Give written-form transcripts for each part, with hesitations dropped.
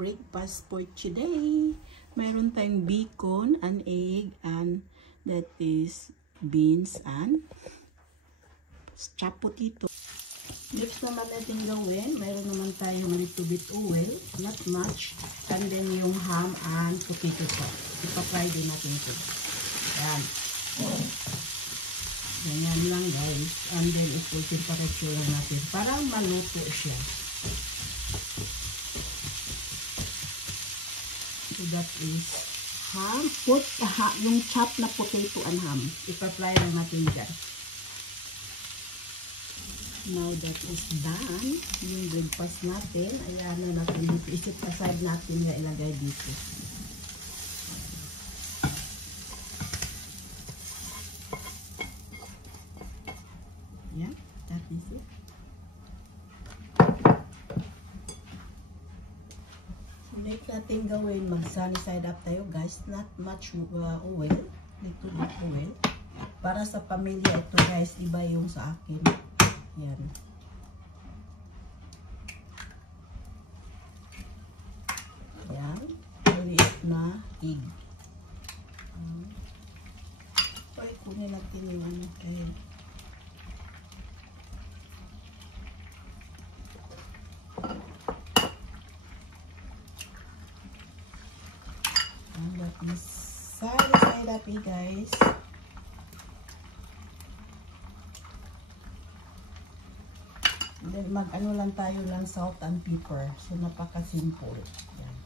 breakfast for today. Mayroon tayong bacon, an egg, and that is beans and chopped potato. Next naman natin gawin, mayroon naman tayong little bit oil, not much, and then yung ham and potato sauce. Ipa-fry din natin ito. Yan. Ganyan lang guys. And then full temperature lang natin para maluto siya. So that is ham, yung chopped na potato and ham. Ipa-fry lang natin dyan. Now that is done, yung breakfast natin, ayan na natin dito. Isit aside natin yung ilagay dito. Ayan, that is it. So next natin gawin, mag-sunny side up tayo guys. Not much oil, little bit oil. Para sa pamilya ito guys, iba yung sa akin. Yan. Yan. Maliit na egg. Okay, kunin natin yung ano kayo. And that is side up guys. Then mag-ano lang tayo lang salt and pepper. So napaka-simple. Yan.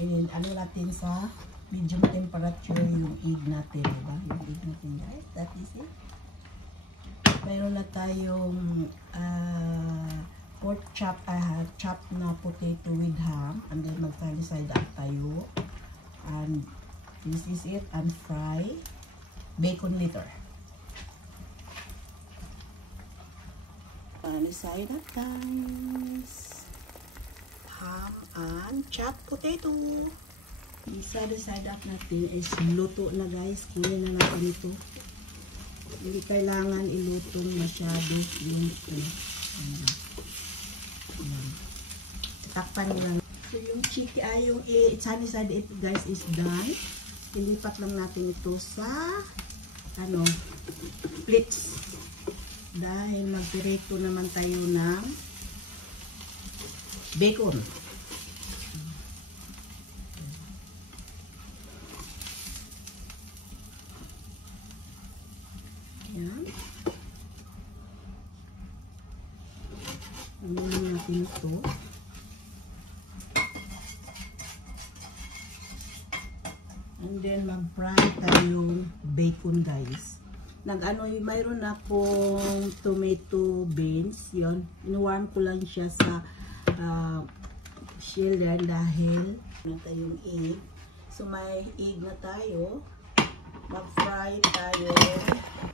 And ano natin sa medium temperature yung egg natin, diba? Yung egg natin guys. That is it. Mayroon na tayong pork chop na potato with ham. And then mag-side up tayo. And this is it. And fry bacon later. Side up guys, ham and chopped potato. Side up natin is luto na guys. Kunin na natin ito. Hindi kailangan iluto masyado yung ito. Takpan lang. So yung chicken yung sunny side ito guys is done. Ilipat lang natin ito sa plates. Dahil magpireto naman tayo ng bacon. Yan. Ano natin ito. And then mag-fry tayong bacon guys. Mayroon akong tomato beans, yon. Inuwarm ko lang siya sa shell yan dahil tayong egg. So may egg na tayo. Mag-fry tayo.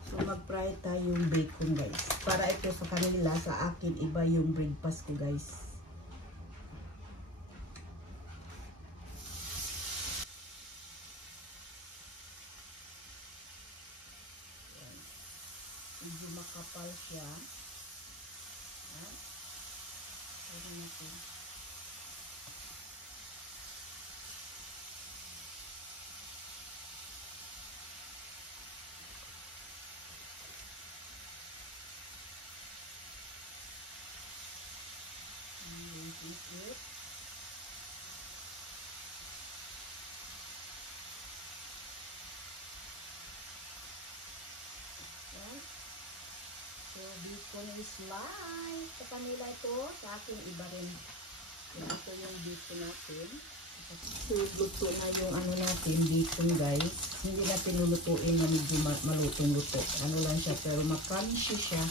So mag-fry tayong bacon guys. Para ito sa kanila, sa akin iba yung breakfast ko guys. Medyo makapal siya. Pwede natin. And this is it. So, bacon is light. Sa kanila ito, sa akin iba rin. Ito yung bacon natin. So, luto na yung natin, bacon guys. Hindi natin lulutuin na medyo malutong luto. Lang siya, pero ma-crunchy siya.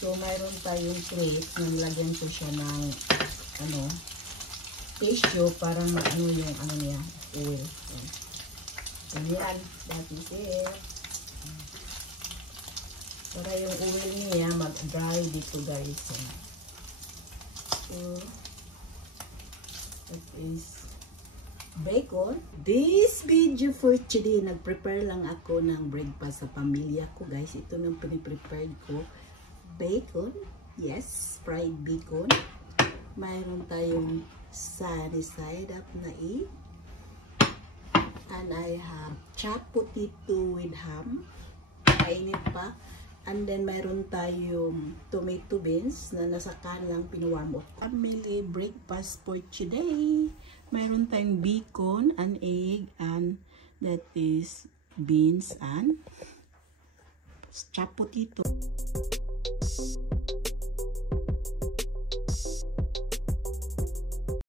So, mayroon tayong plate na nilagyan ko siya ng tissue para yung niya, oil. So, yan. That is it. Para yung oil niya mag-dry dito guys. So, that is bacon. This video for today, nag-prepare lang ako ng breakfast sa pamilya ko guys. Ito nang piniprepared ko. Bacon. Yes, fried bacon. Mayroon tayong sunny side up na egg. And I have chopped potato with ham. Kainit pa. And then mayroon tayong tomato beans na nasa can lang pinuwarm up. Family breakfast for today. Mayroon tayong bacon and egg, and that is beans and chopped potato.